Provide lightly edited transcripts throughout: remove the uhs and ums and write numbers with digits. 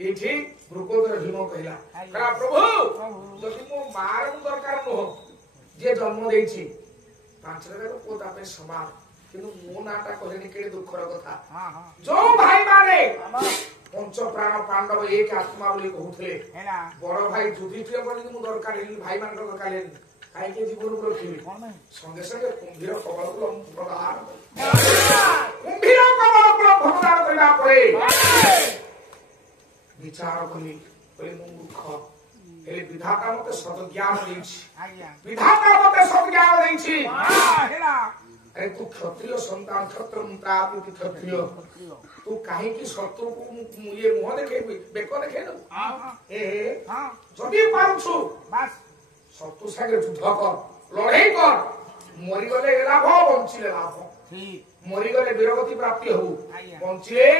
ଏଇଠି ଦ୍ରୁପଦର ଭୀମ କହିଲା ପ୍ରଭୁ ଯଦି ମୋ ମାର ଦରକାର ନୁହଁ ଯିଏ ଜନ୍ମ ଦେଇଛି ପାଞ୍ଚଟା ଯାକ ପୁଅ ତା ପାଇଁ ସମାନ କିନ୍ତୁ ମୋ ନାଁଟା କହିଲେନି କେଡେ ଦୁଃଖର କଥା ଯୋଉ ଭାଇ ମାନେ ପଞ୍ଚ ପ୍ରାଣ ପାଣ୍ଡବ ଏକ ଆତ୍ମା ବୋଲି କହୁଥିଲେ ବଡ ଭାଇ ଯୁଧିଷ୍ଠିର ବୋଲି ମୁଁ ଦରକାର ହେଲି ଭାଇ ମାନଙ୍କର ଦରକାର ହେଲି କାହିଁକି ଜୀବନକୁ ରଖିବି ସଙ୍ଗେ ସଙ୍ଗେ କୁମ୍ଭୀର କବଳକୁ ପ୍ରଦାନ କୁମ୍ଭୀର କବଳକୁ ପ୍ରଦାନ କରିବା ପରେ ବିଚାର କଲି ମୁଁ ମୂର୍ଖ ହେଲେ ବିଧାତା ମତେ ସଦଜ୍ଞାନ ଦେଇଛି ବିଧାତା ମତେ ସଦଜ୍ଞାନ ଦେଇଛି अरे तू क्षत्रिय संतान क्षत्र प्राप्ति क्षत्रिय तू कहीं की शत्रु को ये मुह देखे बेक देखे जदि पारुछु शत्रु सागे युद्ध कर लड़ाई कर मरीगले लाभ बंचिले लाभ मरीगले वीरगति प्राप्ति हो बंचिले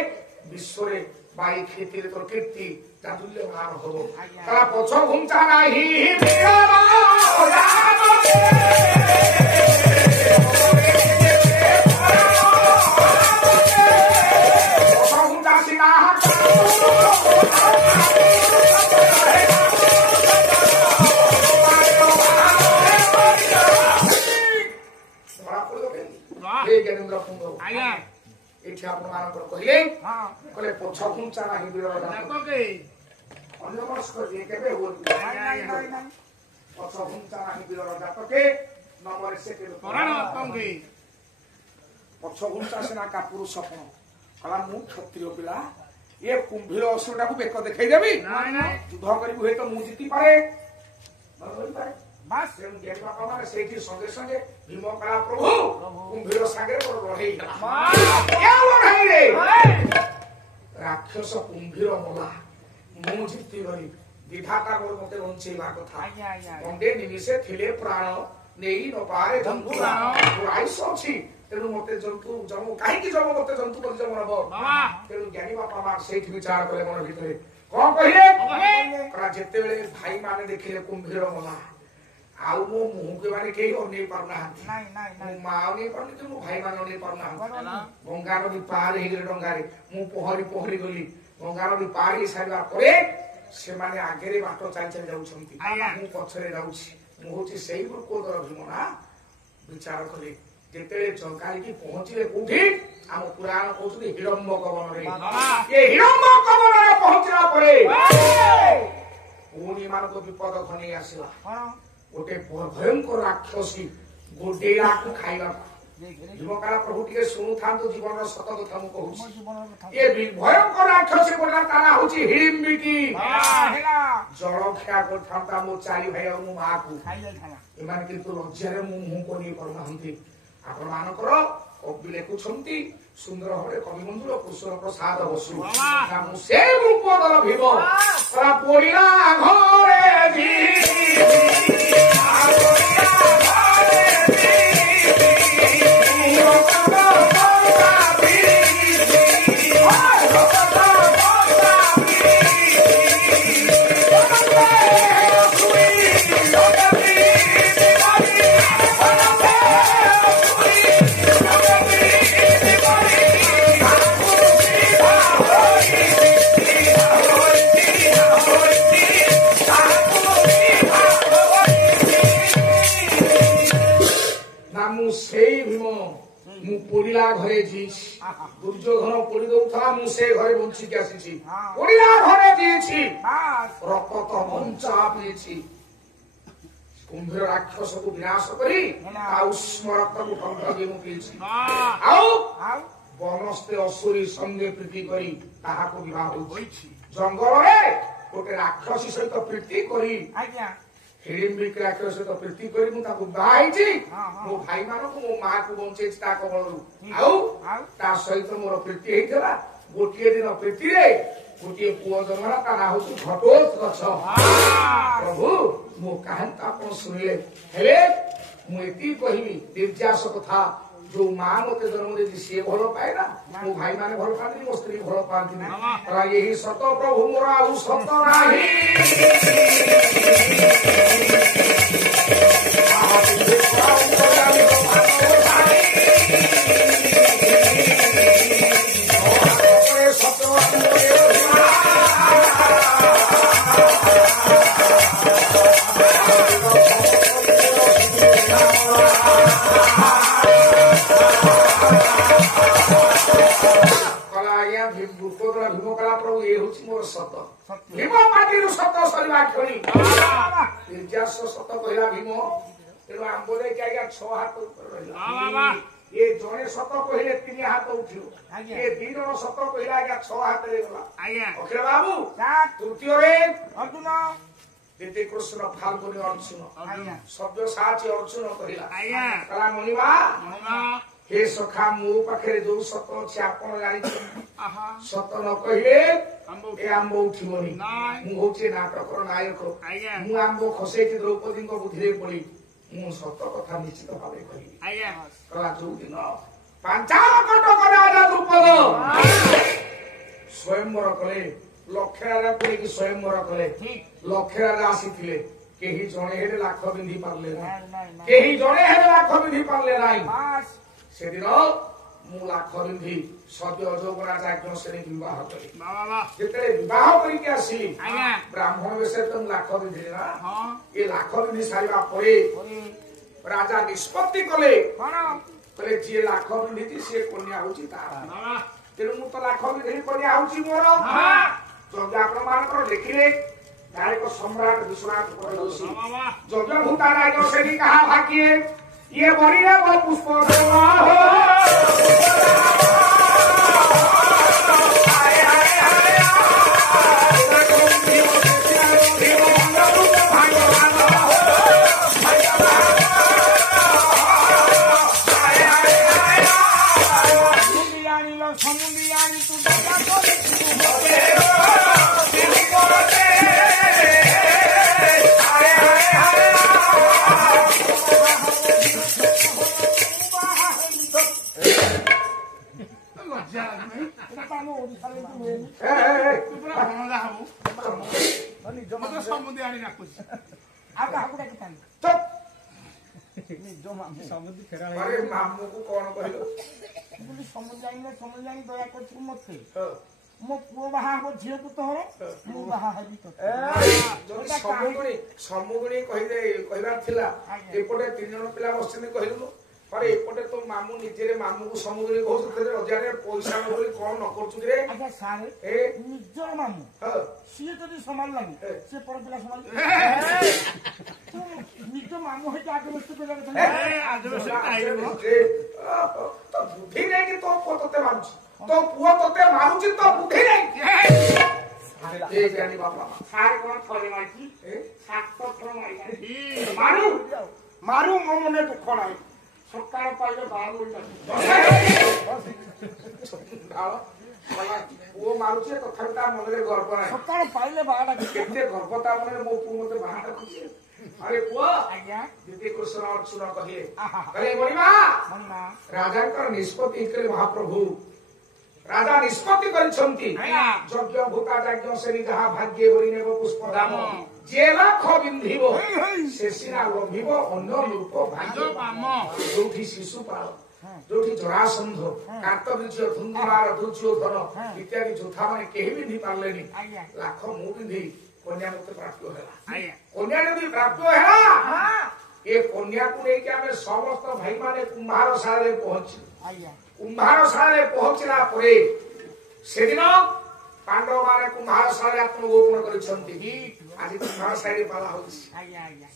विश्व रे बाई खेती रे तो कीर्ति जादुल्य मान हो तारा पछ घुमचा नाही कहले पछ घुंचा नाही बीर अन्यमस्क जे केबे हो पछ घुंचा नाही बीर जातके नंबर से के पुराण तंगे पछ घुंचा सेना का पुरुष सपन कला मु क्षत्रिय पिला ये कुंभीर असुरटा को बेक देखाई देबी युद्ध करिबु हे तो मु जीति पारे बस से गेट बापा माने सेठी संगे संगे भीम कला प्रभु कुंभीर संगे पर लड़ाई या लड़ाई रे राक्षस कुंभीर मला मु जीति गली विधाता को मते बंचेवा कथा बंदे निमिषे थिले प्राण नेई न पारे जंतु आयुष अछि तेणु मते जंतु जम काहे की जम मते जंतु पर जम रब तेणु ज्ञानी बापा मार सेठी विचार करे मन भितरे कोन कहिले करा जेते बेले भाई माने देखिले कुंभीर मला आउ मो मुह के माने केही ओने परना नहीं माउ ने परनी तो मो भाई माने ओने परना गंगा नदी पार हे गेले डंगारे मु पहरी गली गंगा नदी पार हे साइबा परे से माने आगे रे बाटो चाल चाल जाउछंती मु पछरे जाउछि मु होछि सेही रूपदर भीम ना विचार कले जेते जंगारी की पहुंचले कोठी हम पुराण कहउछि हिडंब कवन रे ये हिडंब कवन रे पहुंचला परे ओनी मान को विपद खनी आसीला गोटे भयंकर राक्षसी गोडेरा को खाइबा जीवकाल प्रभु टिके सुनु थांतो जीवन सत कथा मु कहूछि ये भयंकर राक्षसी गोडा ताना होछि हिडिंबिकी जळ खया को थांता मो चारि भाई और मो मां को एमान किंतु लज्जा रे मु मुह को नै परमाहंती आपण मानकर कवि लेखुछंती सुंदर हरे कवि मंजुल कुशल प्रसाद बसु मु से रूपदर भीम परा पोडिला घरे जी पोडिला घरे जीछि दुर्योधन पोडी दउथला मु से घरे बंची के आसीछि पोडिला घरे जीछि रक्त मंचा पीछि कुंभीर राक्षस को विनाश करी आउ स्मरक को भंग दे मु पीछि आउ बनस्ते असुरी संगे प्रीति करी ताहा को विवाह होछि जंगल रे गोटे राक्षसी सहित प्रीति करी आज्ञा हिडिंबिक राक्षस सहित प्रीति करी मु ताको बाहाइछि मो भाई मानो को मो मां को बंचे ता कबळरू आउ ता सहित मोर प्रीति हेतला गोटिए दिन प्रीति रे गोटिए पुओ जन्मला ता ना होछु घटोत्कच प्रभु मो काहंता को सुनिले हेले मु एती कहिबी दिव्यास कथा जो मां मते जन्म दे सी भलो पाए ना मो भाई माने भलो पानी मो स्त्री भलो पानी ना यही सत प्रभु मोरा आउ सत नाही सत ହଉଛି ମୋର ସତ ଭୀମ ପାଟିରୁ ସତ ସରିବା କ୍ଷଣି ନିର୍ଯାସ ସତ କହିଲା ଭୀମ ତେଣୁ ଆମ୍ବ ଦେଇକି ଆଜ୍ଞା 6 ହାତ ଉପରେ ରହିଲା ଏ ଜଣେ ସତ କହିଲେ 3 ହାତ ଉଠିବ ଏ 2 ଜଣ ସତ କହିଲେ ଆଜ୍ଞା 6 ହାତରେ ଗଲା ଅଖିଳ ବାବୁ ତୃତୀୟରେ ଅର୍ଜୁନ ଦ୍ୱିତୀୟ କୃଷ୍ଣ ଫାଲ୍ଗୁନି ଅର୍ଜୁନ ଶବ୍ଦ ସାହାଯ୍ୟ ଅର୍ଜୁନ କହିଲା ମଣିମା हे सखा मो पाखे जो सत अच्छे आपण जानी सत न कहले ए आंब उठिबनी मु होचे नाटक नायक मु आंब खसे द्रौपदी बुद्धि पड़ी मु सत कथा निश्चित भावे कही कला जो दिन पांचाल कटक राजा द्रुपद स्वयंवर कले लक्ष्य राजा को स्वयंवर कले लक्ष्य राजा आसी केही जणे हेले लाख बिंधी पारले केही जणे हेले लाख बिंधी पारले नाही সেদিন মু লাখ বিন্ধি সদ্য অযোগরা যাজ্ঞ শ্রেণী বিবাহ করি যেতে বিবাহ করিকি আসিলি ব্রাহ্মণ বেশে তো লাখ বিন্ধি না এ লাখ বিন্ধি সারিবা পরে রাজা নিষ্পত্তি কলে কলে যে লাখ বিন্ধি সে কন্যা হচ্ছে তার তেমন মু তো লাখ বিন্ধি কন্যা হচ্ছে মোর যদি আপন মানকর দেখিলে নায়ক সম্রাট বিশ্বনাথ যজ্ঞ ভূতা যাজ্ঞ শ্রেণী কাহা ভাগ্যে ये बड़ी वो पुष्प मामू को कौन कहलो समझ दया कर मत मो पुओ बाहा हो झियो पुत हो मो बाहा हेबी तो समुगुणी कहबार थिला एपटे 3 जण पिला बसछन कहलु अरे एपटे तो मामू निजे मामू को समुगुणी कहू तते रजारे पैसा बोली कोन न करछु रे अच्छा सारे ए निज मामू सिए जदी समान लागी से पर पिला समान निज मामू है आगे बस पिला के आगे बस आइबो तो बुद्धि नहीं कि तो पोतते मानछ तो पुओ तोते मारुची तो बुद्धि नहीं ए जानी बापा सारे कोन थोड़े मारची सात तो थोड़ मारी मारू मारू मो मने दुख नाही सकाळ पाइले बाल उल्टा वो मारुची तो खरता मनरे गर्व नाही सकाळ पाइले बाडा केते गर्वता मने मो पु मते बाडा खुशी अरे पुओ आज्ञा दीदी कृष्ण अर्जुन कहे अरे मणिमा राजा कर निष्पत्ति करे महाप्रभु राजा निष्पत्ति करिसंती यज्ञ भूता यज्ञ श्रेणी जहा भाग्ये हरि नेब पुष्प दाम जे लाख बिंधिबो शेषिना लभिबो अन्य रूप भाग्य पाम जोठी शिशुपाल जोठी जरासंध कार्तवीर्य धुंधुमार दुर्योधन इत्यादि जोथा माने केही बिंधि पारलेनी लाख मु बिंधि कन्या मते प्राप्त होला कन्या यदि प्राप्त होला ए कन्या को लेके हमें समस्त भाई माने कुंभार सारे पहुंची कुंभार सारे पहुंचला परे सेदिन पांडव माने कुंभार सारे आत्मगोपन करिसंती आज कुंभार सारे पाला होछि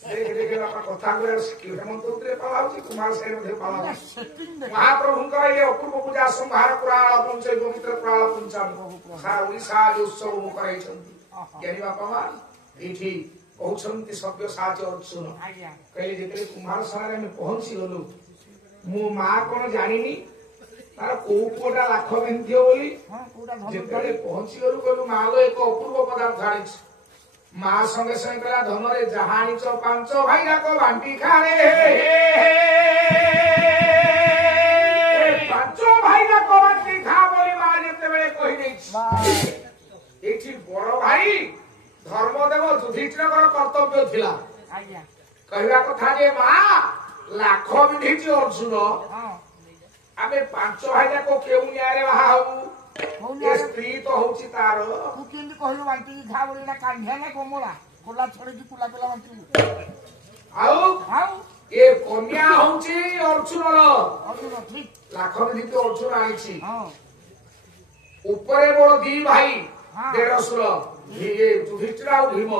देख देख बापा कथा करे हेमंत उतरे पाला होछि कुंभार सारे मध्ये पाला महाप्रभुंकर ये अपूर्व पूजा संहार पुराण पंच पवित्र पुराण पंचान सारा ओडिसा उत्सव कराइछंती ज्ञानी बापा मान एठी कहउछंती सभ्य साच अर्जुन कहले जेते कुंभार सारे में पहुंची गलु मो मां कोन जानिनी तार को कोटा लाख बिंधियो बोली जेते पहुंची गलु कहलु मालो एक अपूर्व पदार्थ जानिछ मां संगे संगे कहला धन रे जहानी च पांच भाई जाको बांटी खा रे पांच भाई जाको बांटी खा बोली मां जेते बेले कहि देछि एठी बड़ भाई धर्मदेव युधिष्ठिर कर्तव्य थिला कहवा कथा जे मां लाख बिंधिछि अर्जुन आमे पांच भाई जाको केउ न्यारे बाहा हबु ए स्त्री तो होछि तार तू केंदी कहलु बांटी खा बोली ना कांढिया ना कोमला कोला छोड़ी की कुला कोला बांटी आउ ए कन्या होछि अर्जुनर ठीक लाख बिंधि तो अर्जुन आइछि ऊपरे बड़ दी भाई ଦେଢଶୁର ଯୁଧିଷ୍ଠିର ଆଉ ଭୀମ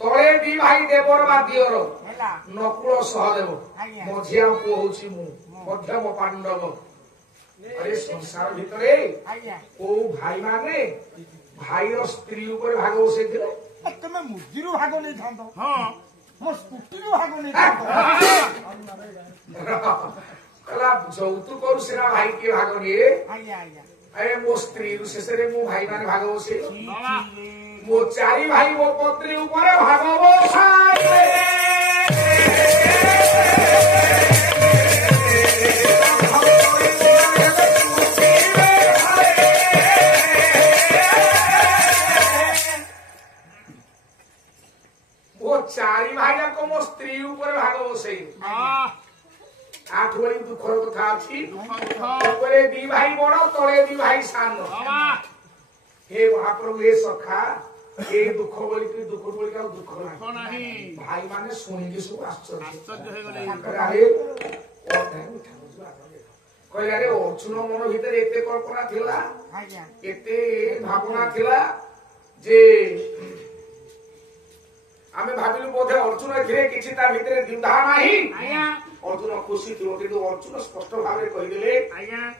ତଳେ ଦି ଭାଇ ଦେବର ବା ଦିଅର ନକୁଳ ସହଦେବ ମଝିଆ ପୁଅ ହଉଛି ମୁଁ ମଧ୍ୟମ ପାଣ୍ଡବ। ଆରେ ସଂସାର ଭିତରେ କୋଉ ଭାଇ ମାନେ ଭାଇର ସ୍ତ୍ରୀ ଉପରେ ଭାଗ ବସେଇଥିଲେ? ତମେ ମୁଦିରୁ ଭାଗ ନେଇଥାନ୍ତ। ମୋ ସ୍କୁଟିରୁ ଭାଗ ନେଇଥାନ୍ତ। ଯୌତୁକରୁ ସିନା ଭାଇ କିଏ ଭାଗ ନିଏ? ଆରେ ମୋ ସ୍ତ୍ରୀରୁ ଶେଷରେ ମୋ ଭାଇ ମାନେ ଭାଗ ବସେଇ ମୋ ଚାରି ଭାଇ ମୋ ପତ୍ନୀ ଉପରେ ଭାଗ ବସାଇଲେ। ମୋ ଚାରି ଭାଇ ଯାକ ମୋ ସ୍ତ୍ରୀ ଉପରେ ଭାଗ ବସେଇ ଆଠ ଭଳି ଦୁଃଖର କଥା ଅଛି। ଉପରେ ଦି ଭାଇ ବଡ ତଳେ ଦି ଭାଇ ସାନ। हे महाप्रभु हे सखा ये दुख बोल दुख बोल दुख नहीं भाई माने शुणी सब आश्चर्य कहले अरे अर्जुन मन भीतर एते कल्पना थिला एते भावना थिला जे आमे भाबिलु बोधे अर्जुन एथिरे किछि ता भीतर द्विधा नाही। अर्जुन खुशी थी अर्जुन स्पष्ट भाव कहीदेले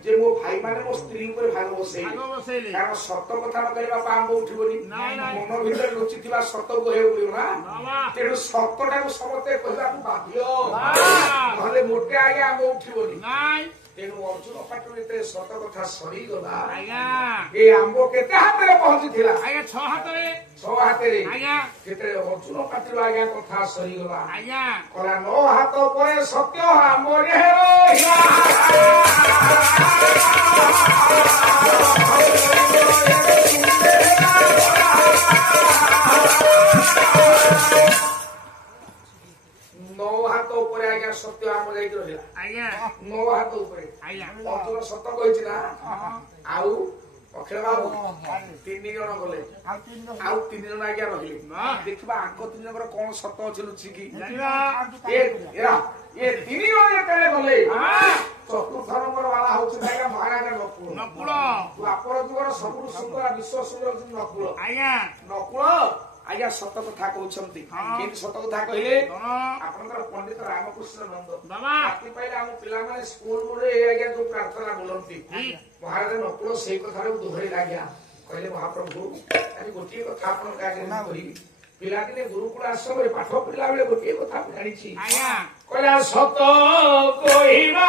जे मो भाई माने मो स्त्री ऊपर भाग बसैले कारण सत कथा न कहवा पांब उठिबनी मन भीतर लुचि थिबा सत कहे उठिबो ना तेणु सतटा को समते कहवा बाध्य नहले मोटे आगे आंब उठिबनी तेणु अर्जुन पाटु एते सत कथा सरी गला ए आंब केते हातरे पहुंची थिला 6 हातरे केते अर्जुन पाटु आगे कथा सरी गला कला 9 हाथ परे सत्य आंब रे रहिला। सत्य आम जा रहा 9 हाथ अर्जुन सत कही ना आउ अखिल बाबू 3 जन गले आउ 3 जन आज्ञा रही देखा आंक 3 जन कौन सत अच्छे लुचिकी ये 3 जन गले चतुर्थ नंबर वाला हूँ महाराज नकुल आपन जुगर सब सुंदर विश्व सुंदर नकुल नकुल आज्ञा सत कथा कहते सत कथा कहले आपनकर पंडित रामकृष्ण नंद राति पाइले आम पिला माने स्कूल आज्ञा जो प्रार्थना बोलती महाराज नकुल से कथा दोहरे आज्ञा कहले महाप्रभु आज गोटे कथा आप पिला दिने गुरुकुल आश्रम पाठ पढ़ला बेले गोटे कथा जानी कहला सत कहवा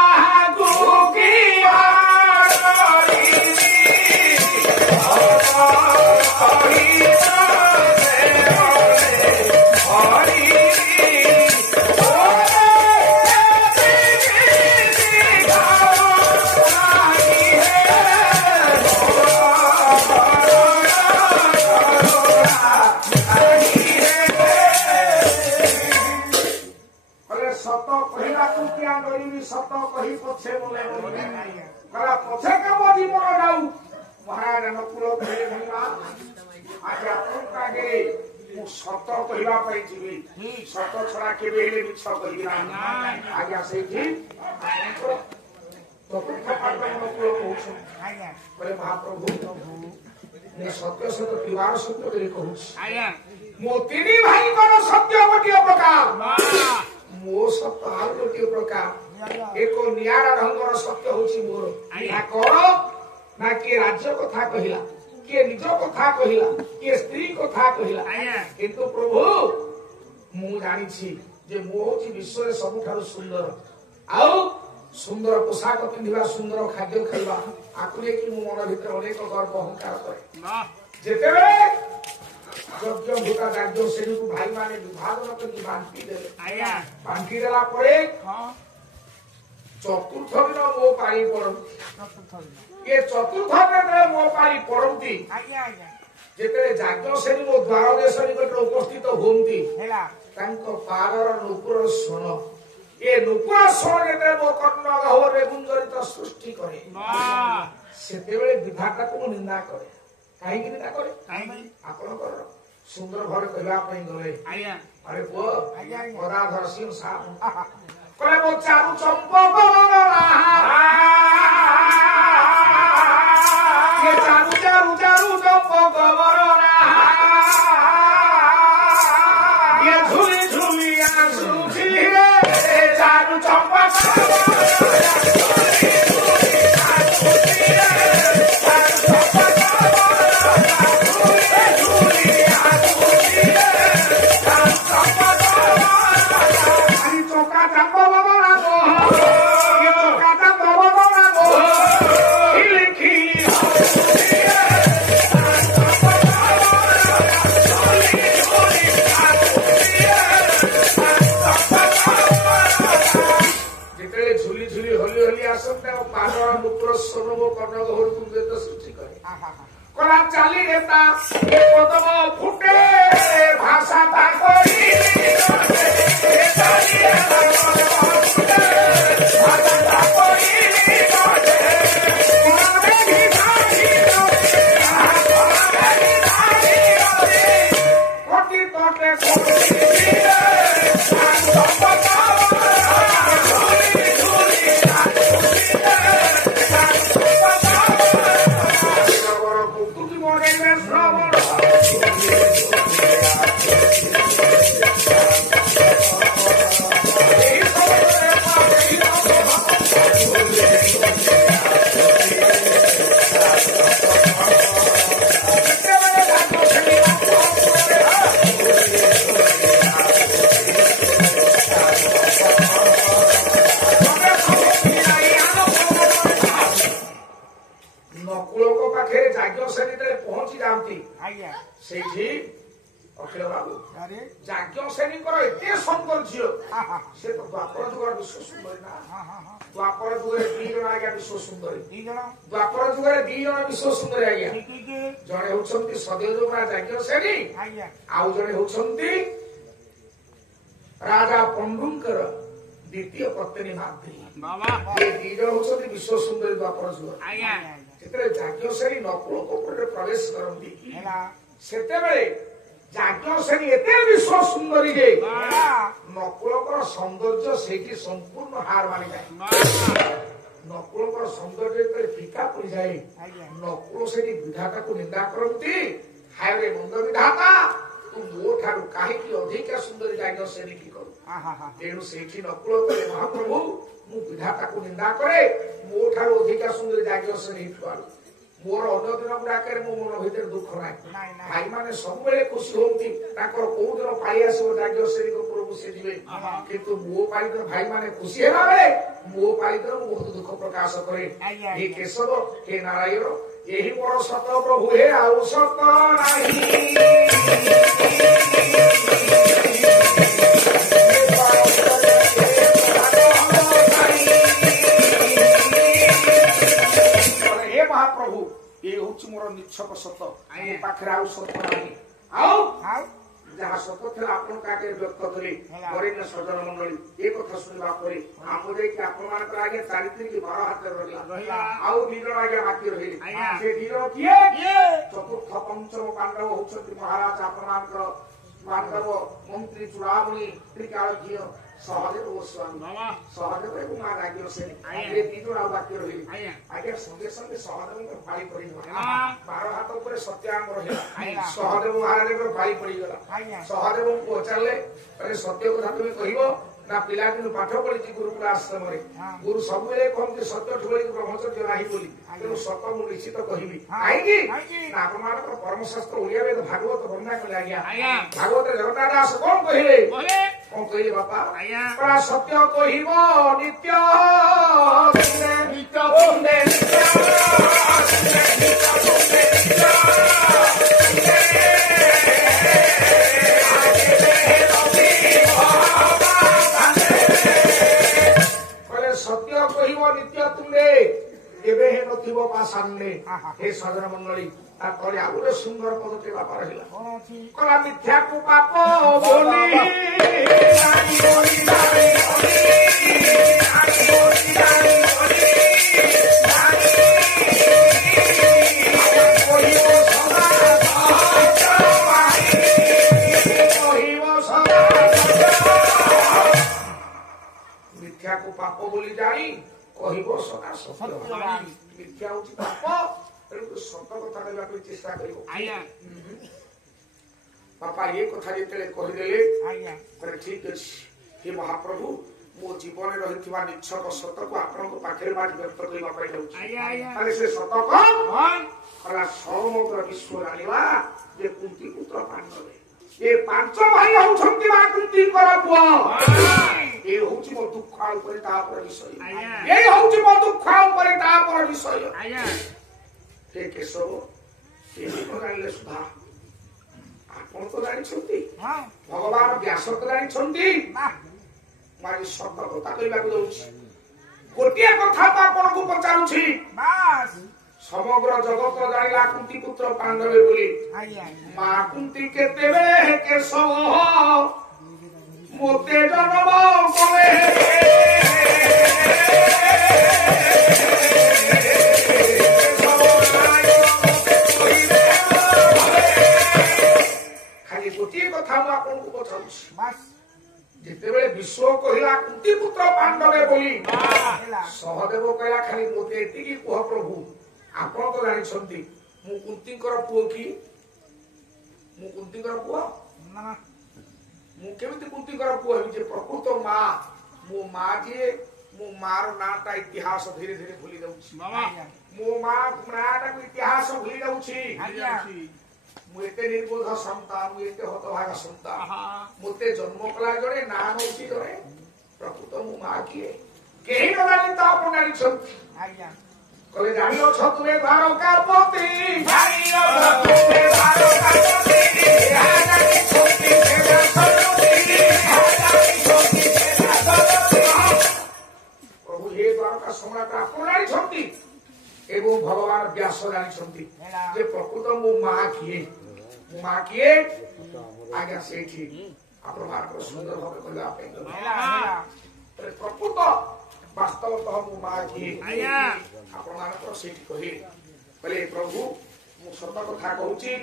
सत कही पछे बोले पछे कब जीवन जाऊ महाराज नकुल कहे आज आगे सत कहवा जी सत छड़ा के मिछ कह आज्ञा से महाप्रभु सत्य सत्य पिवार सत्य कहूँ मो 3 भाई सत्य गोटे प्रकार मो सत्य आउ गोटे प्रकार एक नियारा ढंगर सत्य हूँ मोर कौन ना किए राज्य कथा कहला किए निज कथा कहला किए स्त्री कथा कहला किंतु प्रभु मु जानी जे मु हूँ विश्व सबुठारु सुंदर आउ सुंदर पोशाक पिंधा सुंदर खाद्य खाइबा आकु लेकिन मो मन भीतर अनेक गर्व अहंकार करे जेतेबेले यज्ञ भूता राज्य श्रेणी को भाई माने विभाजन करके बांटी देला परे चतुर्थ दिन मो पारी पड़ती ये चतुर्थ दिन मो पारी पड़ती जेते जाग्ञ श्रेणी मो द्वार देश निकट उपस्थित होती पादर नुपुर स्वन ये नुपुर स्वन जेते मो कर्ण गहरे गुंजरित सृष्टि करे सेतेबेले विधाता को निंदा करे कहीं निंदा करे आपनकर सुंदर घर कहवा गले अरे पुओ गदाधर सिंह साहब कले मो चारु चंपक ये चारु चारु चारु चंपक ଗୋବର ଇଏ ଝୁଲି ଝୁଲି ଆସୁଛି ରେ ଚାରୁ ଚମ୍ପା চালি নেতা কদম ফুটে ভাষা ସେଇଠି ଅଖିଳ ବାବୁ ଯାଜ୍ଞ ଶ୍ରେଣୀଙ୍କର ଏତେ ସୁନ୍ଦର ଝିଅ ସେ ତ ଦ୍ୱାପର ଯୁଗର ବିଶ୍ୱ ସୁନ୍ଦରୀ ନା ଦ୍ୱାପର ଯୁଗରେ 2 ଜଣ ଆଜ୍ଞା ବିଶ୍ୱ ସୁନ୍ଦରୀ ଦ୍ୱାପର ଯୁଗରେ 2 ଜଣ ବିଶ୍ୱ ସୁନ୍ଦରୀ ଆଜ୍ଞା ଜଣେ ହଉଛନ୍ତି ସଦୟଯୁଗରା ଯାଜ୍ଞ ଶ୍ରେଣୀ ଆଉ ଜଣେ ହଉଛନ୍ତି ରାଜା ପଣ୍ଡୁଙ୍କର ଦ୍ୱିତୀୟ ପତ୍ନୀ ମାଦ୍ରୀ ଏ 2 ଜଣ ହଉଛନ୍ତି ବିଶ୍ୱ ସୁନ୍ଦରୀ ଦ୍ୱାପର ଯୁଗ ଯେତେବେଳେ ଯାଜ୍ଞ ଶ୍ରେଣୀ ନକୁଳ କୋପରେ ପ୍ରବେଶ କରନ୍ତି ସେତେବେଳେ ଯାଜ୍ଞ ଶ୍ରେଣୀ ଏତେ ବିଶ୍ୱ ସୁନ୍ଦରୀ ଯେ ନକୁଳଙ୍କର ସୌନ୍ଦର୍ଯ୍ୟ ସେଇଠି ସମ୍ପୂର୍ଣ୍ଣ ହାର ମାନିଯାଏ ନକୁଳଙ୍କର ସୌନ୍ଦର୍ଯ୍ୟ ଯେତେବେଳେ ଫିକା ପଡିଯାଏ ନକୁଳ ସେଠି ବିଧାତାକୁ ନିନ୍ଦା କରନ୍ତି ହାୟରେ ମନ୍ଦ ବିଧାତା ତୁ ମୋ ଠାରୁ କାହିଁକି ଅଧିକା ସୁନ୍ଦରୀ ଯାଜ୍ଞ ଶ୍ରେଣୀ କି କରୁ ତେଣୁ ସେଇଠି ନକୁଳ କରେ ମହାପ୍ରଭୁ ମୁଁ ବିଧାତାକୁ ନିନ୍ଦା କରେ ମୋ ଠାରୁ ଅଧିକା ସୁନ୍ଦରୀ ଯାଜ୍ଞ ଶ୍ରେଣୀ ହେଇଥିବାରୁ ମୋର ଅନ୍ୟ ଦିନ ଗୁଡାକରେ ମୋ ମନ ଭିତରେ ଦୁଃଖ ନାହିଁ ଭାଇମାନେ ସବୁବେଳେ ଖୁସି ହୁଅନ୍ତି ତାଙ୍କର କୋଉ ଦିନ ପାଳି ଆସିବ ଯାଜ୍ଞ ଶ୍ରେଣୀଙ୍କ ଉପରକୁ ସେ ଯିବେ କିନ୍ତୁ ମୋ ପାଳି ଦିନ ଭାଇମାନେ ଖୁସି ହେଲା ବେଳେ ମୋ ପାଳି ଦିନ ମୁଁ ବହୁତ ଦୁଃଖ ପ୍ରକାଶ କରେ ହେ କେଶବ ହେ ନାରାୟଣ ଏହି ମୋର ସତ ପ୍ରଭୁ ହେ ଆଉ ସତ ନାହିଁ ମହାପ୍ରଭୁ ଏ ହଉଛି ମୋର ନିଚ୍ଛକ ସତ ମୋ ପାଖରେ ଆଉ ସତ ନାହିଁ ଆଉ ଯାହା ସତ ଥିଲା ଆପଣଙ୍କ ଆଗରେ ବ୍ୟକ୍ତ କଲେ ବରେଣ୍ୟ ସଜ୍ଜନ ମଣ୍ଡଳୀ ଏ କଥା ଶୁଣିବା ପରେ ଆମ ଯାଇକି ଆପଣମାନଙ୍କର ଆଜ୍ଞା 4 କି 12 ହାତରେ ରହିଲା ଆଉ 2 ଜଣ ଆଜ୍ଞା ବାକି ରହିଲେ ସେ 2 ଜଣ କିଏ ଚତୁର୍ଥ ପଞ୍ଚମ ପାଣ୍ଡବ ହଉଛନ୍ତି ମହାରାଜ ଆପଣମାନଙ୍କର ପାଣ୍ଡବ ମନ୍ତ୍ରୀ ଚୂଡ଼ାମଣି ତ୍ରିକାଳ ଝିଅ ସହଦେବ ଗୋସ୍ୱାମୀ ସହଦେବ ଏବଂ ମା ଯାଜ୍ଞ ଶ୍ରେଣୀ ଏ 2 ଜଣ ଆଉ ବାକି ରହିଲେ ଆଜ୍ଞା ସଙ୍ଗେ ସଙ୍ଗେ ସହଦେବଙ୍କର ପାଳି ପଡିଗଲା 12 ହାତ ଉପରେ ସତ୍ୟାଙ୍ଗ ରହିଲା ସହଦେବ ମହାରାଜଙ୍କର ପାଳି ପଡିଗଲା ସହଦେବଙ୍କୁ ପଚାରିଲେ ସତ୍ୟ କଥା ତୁମେ କହିବ ନା ପିଲାଦିନୁ ପାଠ ପଢିଛି ଗୁରୁକୁଳ ଆଶ୍ରମରେ ଗୁରୁ ସବୁବେଳେ କହନ୍ତି ସତ୍ୟ ଠୁଳି ବ୍ରହ୍ମଚର୍ଯ୍ୟ ନାହିଁ ବୋଲି ତେଣୁ ସତ ମୁଁ ନିଶ୍ଚିତ କହିବି କାହିଁକି ନା ଆପଣମାନଙ୍କର ପରମଶାସ୍ତ୍ର ଓଡିଆ ବେଦ ଭାଗବତ ବର୍ଣ୍ଣନା କଲେ ଆଜ୍ଞା ଭାଗବତରେ ଜଗନ୍ନାଥ ଦାସ କଣ କହିଲେ କଣ କହିଲେ ବାପା ସତ୍ୟ କହିବ ନିତ୍ୟ ସତ୍ୟ କହିବ ନିତ୍ୟ ତୁଣ୍ଡେ କେବେ ହେ ନଥିବ ବା ସାମ୍ନେ ହେ ସଜନ ମଣ୍ଡଳୀ ତାପରେ ଆଉ ଗୋଟେ ସୁନ୍ଦର ପଦଟେ ବାପା ରହିଲା କଲା ମିଥ୍ୟାକୁ ପାପ ବୋଲି ମିଥ୍ୟାକୁ ପାପ ବୋଲି ଜାଣି କହିବ ସଦା ସତ୍ୟ ମିଥ୍ୟା ହଉଛି ପାପ ସତ କଥା କହିବାକୁ ଚେଷ୍ଟା କରିବ। ଆଜ୍ଞା ବାପା ଏ କଥା ଯେତେବେଳେ କହିଦେଲେ ଆଜ୍ଞା କହିଲେ ଠିକ ଅଛି ହେ ମହାପ୍ରଭୁ ମୋ ଜୀବନରେ ରହିଥିବା ନିଚ୍ଛକ ସତକୁ ଆପଣଙ୍କ ପାଖରେ ମାଝି ବ୍ୟକ୍ତ କରିବା ପାଇଁ ଯାଉଛି। ତାହେଲେ ସେ ସତ କଣ କହିଲା ସମଗ୍ର ବିଶ୍ୱ ଜାଣିବା ଯେ କୁନ୍ତୀ ପୁତ୍ର ପାଣ୍ଡବ ଏ ପାଞ୍ଚ ଭାଇ ହଉଛନ୍ତି ମା କୁନ୍ତୀଙ୍କର ପୁଅ। ଏ ହଉଛି ମୋ ଦୁଃଖ ଉପରେ ତାପରେ ବିଷୟ ଏଇ ହଉଛି ମୋ ଦୁଃଖ ଉପରେ ତାପରେ ବିଷୟ। हे केशव ଜାଣିଲେ ସୁଧା ଆପଣ ତ ଜାଣିଛନ୍ତି ଭଗବାନ ବ୍ୟାସ ତ ଜାଣିଛନ୍ତି। ମୁଁ ଆଜି ସତ କଥା କହିବାକୁ ଯାଉଛି ଗୋଟିଏ କଥା ତ ଆପଣଙ୍କୁ ପଚାରୁଛି ସମଗ୍ର ଜଗତ ଜାଣିଲା କୁନ୍ତୀ ପୁତ୍ର ପାଣ୍ଡବ ବୋଲି ମା କୁନ୍ତୀ କେତେବେଳେ କେଶବ ମୋତେ ଜନ୍ମ କଲେ ଗୋଟିଏ କଥା ମୁଁ ଆପଣଙ୍କୁ ପଚାରୁଛି ଯେତେବେଳେ ବିଶ୍ୱ କହିଲା କୁନ୍ତୀ ପୁତ୍ର ପାଣ୍ଡବ ବୋଲି ସହଦେବ କହିଲା ଖାଲି ମୋତେ ଏତିକି କୁହ ପ୍ରଭୁ ଆପଣ ତ ଜାଣିଛନ୍ତି ମୁଁ କୁନ୍ତୀଙ୍କର ପୁଅ କି ମୁଁ କୁନ୍ତୀଙ୍କର ପୁଅ ମୁଁ କେମିତି କୁନ୍ତୀଙ୍କର ପୁଅ ହେବି ଯେ ପ୍ରକୃତ ମା ମୋ ମା ଯିଏ ମୋ ମାର ନାଁଟା ଇତିହାସ ଧୀରେ ଧୀରେ ଭୁଲି ଯାଉଛି। ମୋ ମା ନାଁଟାକୁ ଇତିହାସ ଭୁଲି ଯାଉଛି। ମୁଁ ଏତେ ନିର୍বোଧ ସନ୍ତାନ ମୁଁ ଏତେ ହତଭାଗ ସନ୍ତାନ ମୋତେ ଜନ୍ମ କଲା ଜଣେ ନାଁ ନଉଛି ଜଣେ ପ୍ରକୃତ ମୋ ମା କିଏ କେହି ନ ଜାଣି ତ ଆପଣ ଜାଣିଛନ୍ତି। କହିଲେ ଜାଣିଅଛ ତୁମେ ଦ୍ୱାରକାପତି ପ୍ରଭୁ ହେ ଦ୍ୱାରକା ସମ୍ରାଟ ଆପଣ ଜାଣିଛନ୍ତି ଏବଂ ଭଗବାନ ବ୍ୟାସ ଜାଣିଛନ୍ତି ଯେ ପ୍ରକୃତ ମୋ ମା କିଏ ମୋ ମା କିଏ। ଆଜ୍ଞା ସେଇଠି ଆପଣ ମାଙ୍କର ସୁନ୍ଦର ଭାବେ କହିବା ପାଇଁ ପ୍ରକୃତ ବାସ୍ତବତଃ ମୋ ମା କିଏ ଆପଣ ମାନଙ୍କର ସେଇଠି କହିଲେ ପ୍ରଭୁ ମୁଁ ସତ କଥା କହୁଛି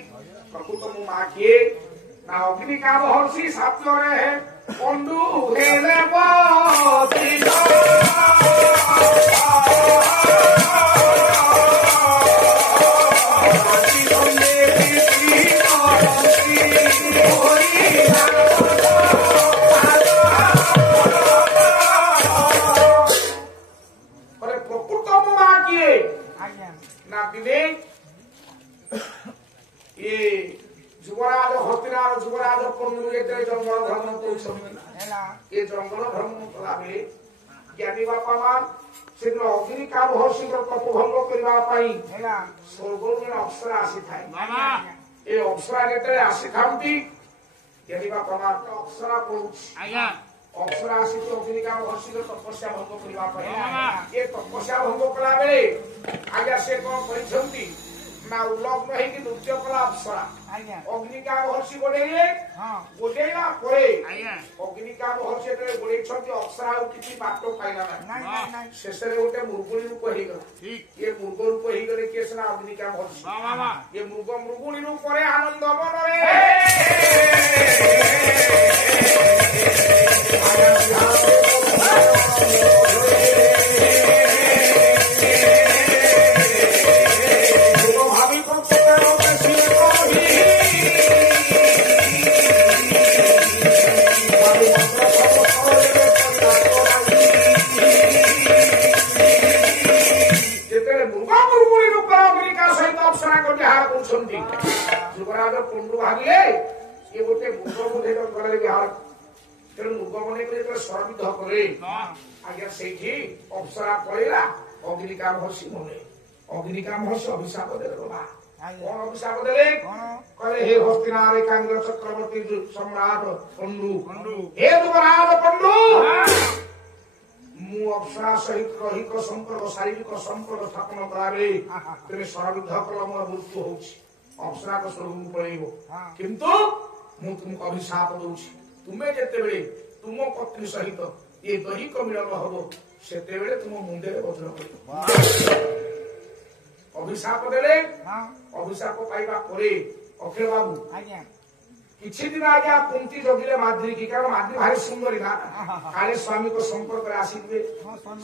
ପ୍ରକୃତ ମୋ ମା କିଏ ନା ଅଗ୍ନିକାମ ହର୍ଷି ସାତ୍ୟରେ ପଣ୍ଡୁ ହେଲେ ଯୁବରାଜ ହସ୍ତିନାର ଯୁବରାଜ ପଣ୍ଡୁ ଯେତେବେଳେ ଜଙ୍ଗଲ ଭ୍ରମଣ କରୁଛନ୍ତି ଏ ଜଙ୍ଗଲ ଭ୍ରମଣ କଲାବେଳେ ଜ୍ଞାନୀ ବାପା ମା ସେଦିନ ଅଗ୍ନିକାମ ହର୍ଷିଙ୍କର ତପଭଙ୍ଗ କରିବା ପାଇଁ ସ୍ୱର୍ଗରୁ ଜଣେ ଅପ୍ସରା ଆସିଥାଏ। ଏ ଅପ୍ସରା ଯେତେବେଳେ ଆସିଥାନ୍ତି ଜ୍ଞାନୀ ବାପା ମା ଅପ୍ସରା ପଡୁଛି ଅପ୍ସରା ଆସିଛି ଅଗ୍ନିକାମ ହର୍ଷିଙ୍କର ତପସ୍ୟା ଭଙ୍ଗ କରିବା ପାଇଁ ଏ ତପସ୍ୟା ଭଙ୍ଗ କଲା ବେଳେ ଆଜ୍ଞା ସେ କଣ କରିଛନ୍ତି ନା ଉଲ୍ଲଗ୍ନ ହେଇକି ନୃତ୍ୟ କଲା ଅପ୍ସରା ଅଗ୍ନିକାମ ହର୍ଷି ଗୋଡେଇଲେ ଗୋଡେଇଲା ପରେ ଅଗ୍ନିକାମ ହର୍ଷି ଯେତେବେଳେ ଗୋଡେଇଛନ୍ତି ଅପ୍ସରା ଆଉ କିଛି ବାଟ ପାଇଲା ନାହିଁ ଶେଷରେ ଗୋଟେ ମୃଗୁଣୀ ରୂପ ହେଇଗଲା। ଇଏ ମୃଗ ରୂପ ହେଇଗଲେ କିଏ ସିନା ଅଗ୍ନିକାମ ହର୍ଷି ଇଏ ମୃଗୁଣୀ ରୂପରେ ଆନନ୍ଦ ମନରେ ଯୁବରାଜ ପଣ୍ଡୁ ଭାବିଲେ ଇଏ ଗୋଟେ ମୃଗ ବୋଧେ ଜଙ୍ଗଲରେ ବିହାର ତେଣୁ ମୃଗ ମନେକରି ଯେତେବେଳେ ସ୍ୱରବିଧ କଲେ ଆଜ୍ଞା ସେଇଠି ଅପ୍ସରା ପଳେଇଲା ଅଗ୍ନିକାମ ହର୍ଷି ମନେ ଅଗ୍ନିକାମ ହର୍ଷି ଅଭିଶାପ ଦେଲେ ବାବା କଣ ଅଭିଶାପ ଦେଲେ କହିଲେ ହେ ହସ୍ତିନାର ଏକାଙ୍ଗ ଚକ୍ରବର୍ତ୍ତୀ ସମ୍ରାଟ ପଣ୍ଡୁ ହେ ଯୁବରାଜ ପଣ୍ଡୁ ମୁଁ ଅପ୍ସରା ସହିତ ଦୈହିକ ସମ୍ପର୍କ ଶାରୀରିକ ସମ୍ପର୍କ ସ୍ଥାପନ କଲାବେଳେ ତେବେ ସ୍ୱରବିଧ କଲ ମୋର ମୃତ୍ୟୁ ହଉଛି ଅପ୍ସରାଙ୍କ ସ୍ୱରୂପକୁ ପଳେଇବ କିନ୍ତୁ ମୁଁ ତୁମକୁ ଅଭିଶାପ ଦଉଛି ତୁମେ ଯେତେବେଳେ ତୁମ ପତ୍ନୀ ସହିତ ଏ ଦୈହିକ ମିଳନ ହବ ସେତେବେଳେ ତୁମ ମୁଣ୍ଡରେ ବଜ୍ର କରିବ। ଅଭିଶାପ ଦେଲେ ଅଭିଶାପ ପାଇବା ପରେ ଅଖିଳ ବାବୁ କିଛି ଦିନ ଆଜ୍ଞା କୁନ୍ତି ଜଗିଲେ ମାଦ୍ରୀ କି, କାରଣ ମାଦ୍ରୀ ଭାରି ସୁନ୍ଦରୀ ନା, କାଳେ ସ୍ୱାମୀଙ୍କ ସମ୍ପର୍କରେ ଆସିଥିବେ,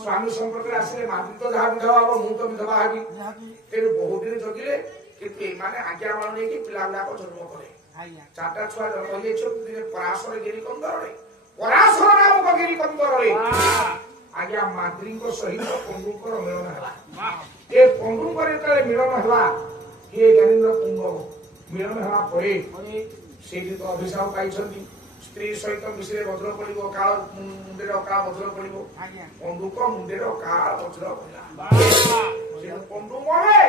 ସ୍ୱାମୀ ସମ୍ପର୍କରେ ଆସିଲେ ମାଦ୍ରୀ ତ ଯାହା ବିଧବା ହବ, ମୁଁ ତ ବିଧବା ହେବି, ତେଣୁ ବହୁତ ଦିନ ଜଗିଲେ। କିନ୍ତୁ ଏମାନେ ଆଜ୍ଞା ମାନ ନେଇକି ପିଲା ଗୁଡାକ ଜନ୍ମ କଲେ। 4ଟା ଛୁଆ ଜନ୍ମ ହେଇଯାଇଛନ୍ତି ଦିନେ ପରାଶର ଗିରିକନ୍ଦରରେ, ପରାଶର ନାମକ ଗିରିକନ୍ଦରରେ ଆଜ୍ଞା ମାଦ୍ରୀଙ୍କ ସହିତ ପଣ୍ଡୁଙ୍କର ମିଳନ ହେଲା। ଏ ପଣ୍ଡୁଙ୍କର ଯେତେବେଳେ ମିଳନ ହେଲା, କିଏ ଜ୍ଞାନେନ୍ଦ୍ର ପୁଙ୍ଗ ମିଳନ ହେବା ପରେ ସେଇଠି ତ ଅଭିଶାପ ପାଇଛନ୍ତି, ସ୍ତ୍ରୀ ସହିତ ମିଶିଲେ ବଜ୍ର ପଡିବ, କାଳ ମୁଣ୍ଡରେ ଅକାଳ ବଜ୍ର ପଡିବ, ପଣ୍ଡୁଙ୍କ ମୁଣ୍ଡରେ ଅକାଳ ବଜ୍ର ପଡିଲା। ପଣ୍ଡୁ ମଲେ,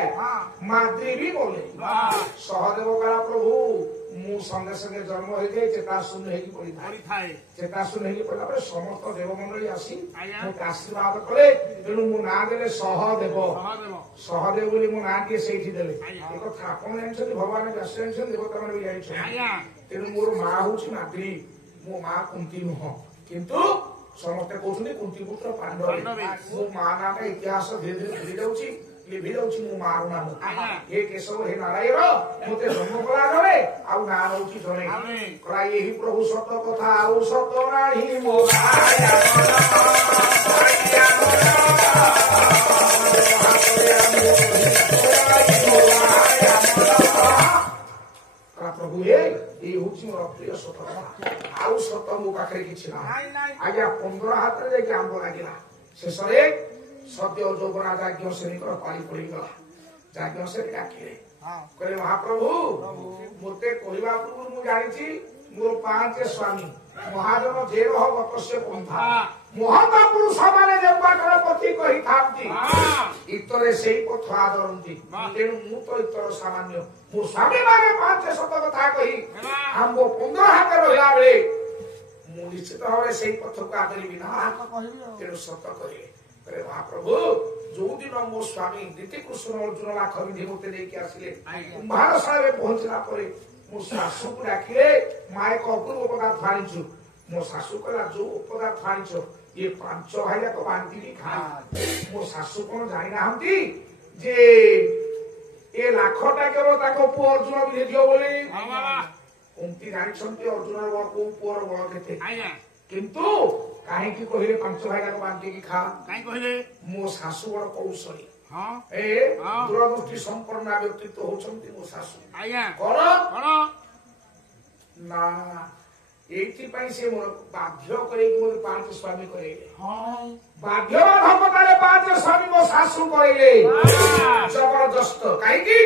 ମାଦ୍ରୀ ବି ମଲେ। ସହଦେବ କାଳ ପ୍ରଭୁ ମୁଁ ସଙ୍ଗେ ସଙ୍ଗେ ଜନ୍ମ ହେଇଯାଏ, ଚେତାଶୂନ୍ୟ ହେଇକି ପଡିଥାଏ। ଚେତାଶୂନ୍ୟ ହେଇକି ପଡିଲା ପରେ ସମସ୍ତ ଦେବମଣ୍ଡଳୀ ଆସି ମୋତେ ଆଶୀର୍ବାଦ କଲେ। ତେଣୁ ମୋ ନାଁ ଦେଲେ ସହଦେବ। ସହଦେବ ବୋଲି ମୋ ନାଁ ଟିଏ ସେଇଠି ଦେଲେ। ଏ କଥା ଆପଣ ଜାଣିଛନ୍ତି, ଭଗବାନ ବ୍ୟାସ ଜାଣିଛନ୍ତି, ଦେବତାମାନେ ବି ଜାଣିଛନ୍ତି। ତେଣୁ ମୋର ମା ହଉଛି ମାଦ୍ରୀ, ମୋ ମା କୁନ୍ତୀ ନୁହଁ। କିନ୍ତୁ ସମସ୍ତେ କହୁଛନ୍ତି କୁନ୍ତୀ ପୁତ୍ର ପାଣ୍ଡବ। ମୋ ମା ନାଁଟା ଇତିହାସ ଧୀରେ ଧୀରେ ଭୁଲି ଯାଉଛି, ଲିଭି ଯାଉଛି ମୋ ମାର ନାମ। ହେ କେଶବ, ହେ ନାରାୟଣ, ମତେ ଜନ୍ମ କଲା ଜଣେ, ଆଉ ନାଁ ରହୁଛି ଜଣେ। ଏହି ପ୍ରଭୁ ସତ କଥା ଆଉ ସତ ନାହିଁ ମୋ ପ୍ରଭୁ, ଏଇ ହଉଛି ମୋର ପ୍ରିୟ ସତ କଥା, ଆଉ ସତ ମୋ ପାଖରେ କିଛି ନାହିଁ। ଆଜ୍ଞା 15 ହାତରେ ଯାଇକି ଆମ୍ବ ଲାଗିଲା। ଶେଷରେ ସତ୍ୟ ଯୌବନା ଯାଜ୍ଞସେନୀଙ୍କର ପାଳି ପଡିଗଲା। ଯାଜ୍ଞସେନୀ ଡାକିଲେ, କହିଲେ ମହାପ୍ରଭୁ, ମୋତେ କହିବା ପୂର୍ବରୁ ମୁଁ ଜାଣିଛି ମୋର 5 ସ୍ୱାମୀ, ମହାଜନ ଯେ ରହ ଗତସ୍ୟ ପନ୍ଥା, ମହତ ପୁରୁଷ ମାନେ ଯେଉଁ ବାଟର ପଥି କହିଥାନ୍ତି, ଇତରେ ସେଇ ପଥ ଆଦରନ୍ତି। ତେଣୁ ମୁଁ ତ ଇତର ସାମାନ୍ୟ, ମୋ ସ୍ୱାମୀ ମାନେ 5 ସତ କଥା କହି ଆମ୍ବ 15 ହାତ ରହିଲା ବେଳେ ମୁଁ ନିଶ୍ଚିତ ଭାବରେ ସେଇ ପଥକୁ ଆଦରିବି ନା। ତେଣୁ ସତ କହିଲେ, ମହାପ୍ରଭୁ, ଯୋଉଦିନ ମୋ ସ୍ୱାମୀ ନୀତିକୃଷ୍ଣ ଅର୍ଜୁନ ଲାଖ ବିଧି ମୋତେ ନେଇକି ଆସିଲେ, କୁମ୍ଭାରଶାଳାରେ ପହଞ୍ଚିଲା ପରେ ମୋ ଶାଶୁକୁ ଡାକିଲେ, ମା ଏକ ଅପୂର୍ବ ପଦାର୍ଥ ଆଣିଛୁ। ମୋ ଶାଶୁ କହିଲା, ଯୋଉ ପଦାର୍ଥ ଆଣିଛ ଇଏ 5 ଭାଇ ଯାକ ବାଣ୍ଟିକି ଖା। ମୋ ଶାଶୁ କଣ ଜାଣିନାହାନ୍ତି ଯେ ଏ ଲାଖଟା କେବଳ ତାଙ୍କ ପୁଅ ଅର୍ଜୁନ ବିଧି ଦିଅ ବୋଲି? କୁନ୍ତୀ ଜାଣିଛନ୍ତି ଅର୍ଜୁନର କୋଉ ପୁଅର ବଳ କେତେ। କିନ୍ତୁ କାହିଁକି କହିଲେ 5 ଭାଇ ଯାକ ବାଣ୍ଟିକି ଖା? କାହିଁ କହିଲେ? ମୋ ଶାଶୁ ବଡ କୌଶଳୀ, ଦୂରଦୃଷ୍ଟି ସମ୍ପନ୍ନ ବ୍ୟକ୍ତିତ୍ୱ ହଉଛନ୍ତି ମୋ ଶାଶୁ। କଣ ନା, ଏଇଥିପାଇଁ ସେ ମୋର ବାଧ୍ୟ କରେଇକି ମୋତେ 5 ସ୍ୱାମୀ କରେଇଲେ। ବାଧ୍ୟବାଧକତାରେ 5 ସ୍ୱାମୀ ମୋ ଶାଶୁ କରେଇଲେ, ଜବରଦସ୍ତ। କାହିଁକି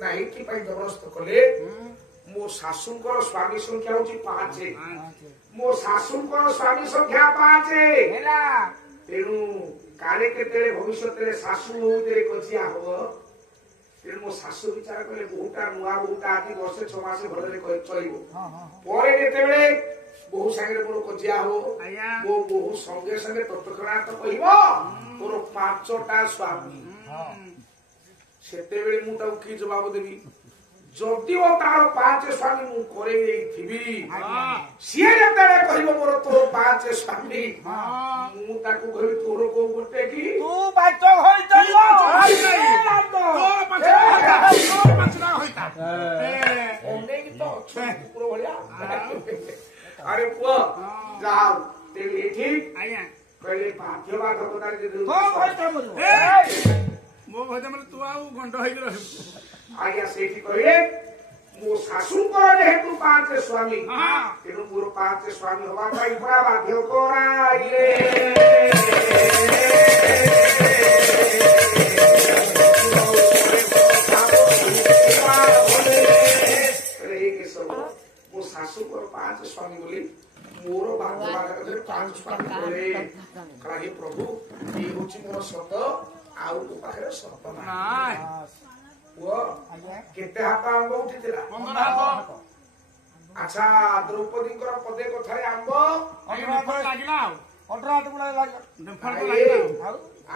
ନା ଏଇଥିପାଇଁ ଜବରଦସ୍ତ କଲେ, ମୋ ଶାଶୁଙ୍କର ସ୍ୱାମୀ ସଂଖ୍ୟା ହଉଛି 5। ମୋ ଶାଶୁଙ୍କର ସ୍ୱାମୀ ସଂଖ୍ୟା 5 ହେଲା। ତେଣୁ କାଳେ କେତେବେଳେ ଭବିଷ୍ୟତରେ ଶାଶୁ ବୋହୂରେ କଚିଆ ହବ। ତେଣୁ ମୋ ଶାଶୁ ବିଚାର କଲେ, ବୋହୂଟା ନୂଆ ବୋହୂଟା ଆଜି ବର୍ଷେ 6 ମାସ ଘରରେ ଚଳିବ, ପରେ ଯେତେବେଳେ ବୋହୂ ସାଙ୍ଗରେ ମୋର କଚିଆ ହବ, ମୋ ବୋହୂ ସଙ୍ଗେ ସଙ୍ଗେ ତତ୍କ୍ଷଣାତ କହିବ ତୋର 5ଟା ସ୍ୱାମୀ। ସେତେବେଳେ ମୁଁ ତାକୁ କି ଜବାବ ଦେବି? ଯଦିଓ ତାର 5 ସ୍ୱାମୀ ମୁଁ କରେଇ ଦେଇଥିବି, ସିଏ ଯେତେବେଳେ କହିବ ମୋର ତୋର 5 ସ୍ୱାମୀ, ମୁଁ ତାକୁ କହିବି ତୋର କୋଉ ଗୋଟେ କି? ତୁ 5 ଅନେକ ତ ଅଛନ୍ତି କୁକୁର ଭଳିଆ। ଆରେ ପୁଅ ଯାହା ଏଇଠି କହିଲେ ବାଧ୍ୟବାଧକତାରେ ମୋ ଭଜା ମାନେ ତୁ ଆଉ ଗଣ୍ଡ ହେଇକି ରହିବୁ। ଆଜ୍ଞା ସେଇଠି କହିଲେ, ମୋ ଶାଶୁଙ୍କର ଯେହେତୁ 5 ସ୍ୱାମୀ, ତେଣୁ ମୋର 5 ସ୍ୱାମୀ ହବା ପାଇଁ ପୁରା ବାଧ୍ୟ କରାଇଲେ। ମୋ ଶାଶୁଙ୍କର 5 ସ୍ୱାମୀ ବୋଲି ମୋର ବାଧ୍ୟବାଧକତାରେ 5 ସ୍ୱାମୀ କଲେ। ହେ ପ୍ରଭୁ, ଇଏ ହଉଛି ମୋର ସତ, ଆଉ ମୋ ପାଖରେ ସତ ନାହିଁ। ପୁଅ କେତେ ହାତ ଆମ୍ବ ଉଠିଥିଲା? 15 ହାତ। ଆଚ୍ଛା, ଦ୍ରୌପଦୀଙ୍କର ପଦେ କଥାରେ ଆମ୍ବ ଲାଗିଲା, ଆଉ 18 ହାତ ଲାଗିଲା।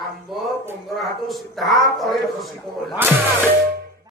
ଆମ୍ବ 15 ହାତ ସିଧା ତଳେ ଖସି ପଡିଲା।